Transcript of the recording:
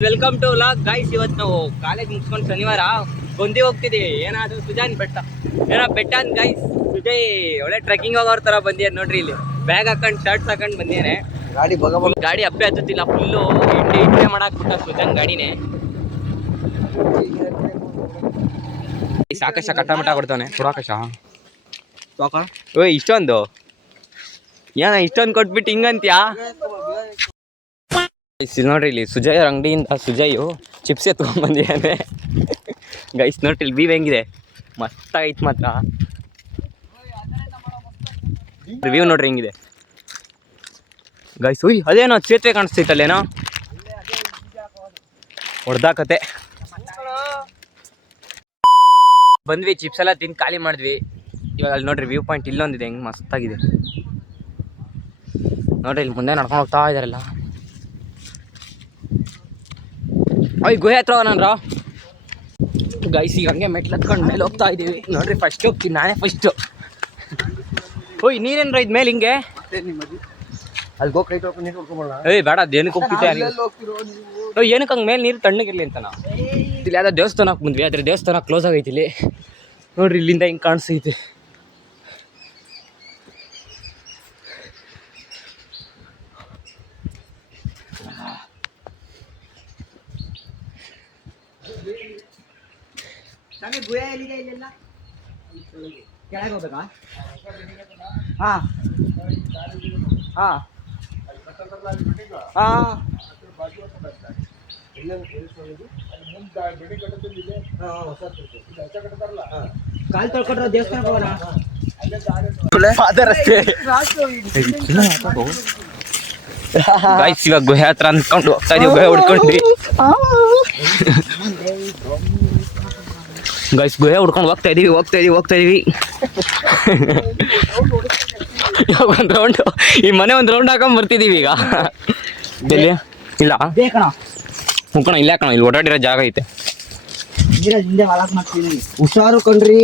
Welcome to vlog guys ಇವತ್ತು ನಾವು college ಮುಗಿಸ್ಕೊಂಡು ಶನಿವಾರ ಗೊಂದಿ ಹೋಗ್ತಿದ್ದೀವಿ ಏನಾದ್ರು ಸುಜಾನ್ ಬೆಟ್ಟ. ಏನೋ ಬೆಟ್ಟ ಅಂತ ಗೈಸ್ ಸುಜಯ್ ಒಳ್ಳೆ ಟ್ರೆಕ್ಕಿಂಗ್ ಹೋಗೋರ್ ತರ ಬಂದಿದ್ದಾರೆ ನೋಡ್ರಿ ಇಲ್ಲಿ. ಬ್ಯಾಗ್ ಹಾಕೊಂಡು ಶರ್ಟ್ಸ್ ಹಾಕೊಂಡು ಬಂದಿದ್ದಾರೆ ಗಾಡಿ ಬಗ ಗಾಡಿ ಹಬ್ಬೆ ಹತ್ತುತ್ತಿಲ್ಲ ಫುಲ್ಲು ಇಂಡಿ ಇಂಡೆ ಮಾಡಾಕ್ಬಿಟ್ಟ ಸುಜಾನ್ ಗಾಡಿನೇ. ಸಾಕಷ್ಟ ಕಟ್ಟಮಟ ಕೊಡ್ತಾನೆ ಕೊಡಾಕಶ ಓಯ್ ಇಷ್ಟೊಂದು? ಏನ ಇಷ್ಟೊಂದು ಕೊಟ್ಬಿಟ್ಟು ಹಿಂಗಂತ್ಯಾ? ಇಲ್ಲಿ ನೋಡ್ರಿ, ಇಲ್ಲಿ ಸುಜಯ್ ಅಂಗಡಿಯಿಂದ ಸುಜಯು ಚಿಪ್ಸ್ ಎತ್ಕೊಂಡ್ ಬಂದಿದ್ದಾನೆ. ಗೈಸ್ ನೋಡ್ರಿ, ಇಲ್ಲಿ ವ್ಯೂ ಹೆಂಗಿದೆ? ಮಸ್ತ್ ಐತ್ ಮಾತ್ರ. ರಿವ್ಯೂ ನೋಡ್ರಿ, ಹೆಂಗಿದೆ? ಗೈಸ್ ಉಯ್, ಅದೇನೋ ಸೇತುವೆ ಕಾಣಿಸ್ತೈತಲ್ಲೇನೋ ಹೊಡ್ದಾಕತೆ ಬಂದ್ವಿ ಚಿಪ್ಸ್ ಎಲ್ಲ ತಿಂದು ಖಾಲಿ ಮಾಡಿದ್ವಿ. ಇವಾಗ ಅಲ್ಲಿ ನೋಡ್ರಿ ವ್ಯೂ ಪಾಯಿಂಟ್ ಇಲ್ಲೊಂದಿದೆ, ಹೆಂಗೆ ಮಸ್ತಾಗಿದೆ ನೋಡ್ರಿ, ಇಲ್ಲಿ ಮುಂದೆ ನಡ್ಕೊಂಡು ಹೋಗ್ತಾ ಇದಾರಲ್ಲ. ಅಯ್ಯ ಗುಹೆ ಹತ್ರ ನಾನು ಗೈಸ್ ಈಗ ಹಂಗೆ ಮೆಟ್ಲು ಹತ್ಕೊಂಡು ಮೇಲೆ ಹೋಗ್ತಾ ಇದ್ದೀವಿ ನೋಡ್ರಿ ಫಸ್ಟ್ ಹೋಗ್ತೀನಿ ನಾನೇ ಫಸ್ಟು ಓಯ್ ನೀರೇನ್ರ ಇದ್ ಮೇಲೆ ಹಿಂಗೆ? ಅಲ್ಲಿ ಹೋಗಿ ಕೈ ತೊಳ್ಕೊಂಡು ನೀರು ಹೊಡ್ಕೊಂಬಲ್ಲ ಏಯ್ ಬೇಡ ಏನಕ್ಕೆ ಹೋಗ್ತಿದ್ದೆ ಅಲ್ಲಿ ಓಯ್ ಏನಕ್ಕೆ ಹಂಗೆ ಮೇಲೆ ನೀರು ತಣ್ಣಗಿರ್ಲಿ ಅಂತ ನಾ ಇಲ್ಲಿ ಯಾವ್ದೋ ದೇವಸ್ಥಾನಕ್ಕೆ ಬಂದ್ವಿ ಆದರೆ ದೇವಸ್ಥಾನ ಕ್ಲೋಸ್ ಆಗೈತಿ ಇಲ್ಲಿ. ನೋಡ್ರಿ ಇಲ್ಲಿಂದ ಹಿಂಗೆ ಕಾಣಿಸ್ತೈತೆ ಕೆಳಗೆ ಹೋಗ್ಬೇಕಾ? ಹಾಂ. ಹಾಂ. ಹಾಂ. ಕಾಲ್ ತೊಳ್ಕೊಟ್ರ ದೇವಸ್ಥಾನ ಹೋಗೋಣ? ಗಾಯ್ಸ್ ಇವಾಗ ಗುಹೆ ಹತ್ರ ಅಂದ್ಕೊಂಡು ಹೋಗ್ತಾ ಇದೀವಿ ಗುಹೆ ಹುಡ್ಕೊಂಡ್ವಿ. ಗೈಸ್ ಗುಹೆ ಹುಡ್ಕೊಂಡು ಹೋಗ್ತಾ ಇದೀವಿ ಹೋಗ್ತಾ ಇದೀವಿ ಹೋಗ್ತಾ ಇದೀವಿ ಒಂದು ರೌಂಡ್ ಈ ಮನೆ ಒಂದು ರೌಂಡ್ ಹಾಕೊಂಡ್ ಬರ್ತಿದೀವಿ ಈಗ ಎಲ್ಲಿ ಇಲ್ಲ ಮುಕ್ಕಣ ಇಲ್ಲ ಕಣ ಇಲ್ಲಿ ಓಡಾಡಿರೋ ಜಾಗ ಐತೆ ಹುಷಾರು ಕಣ್ರಿ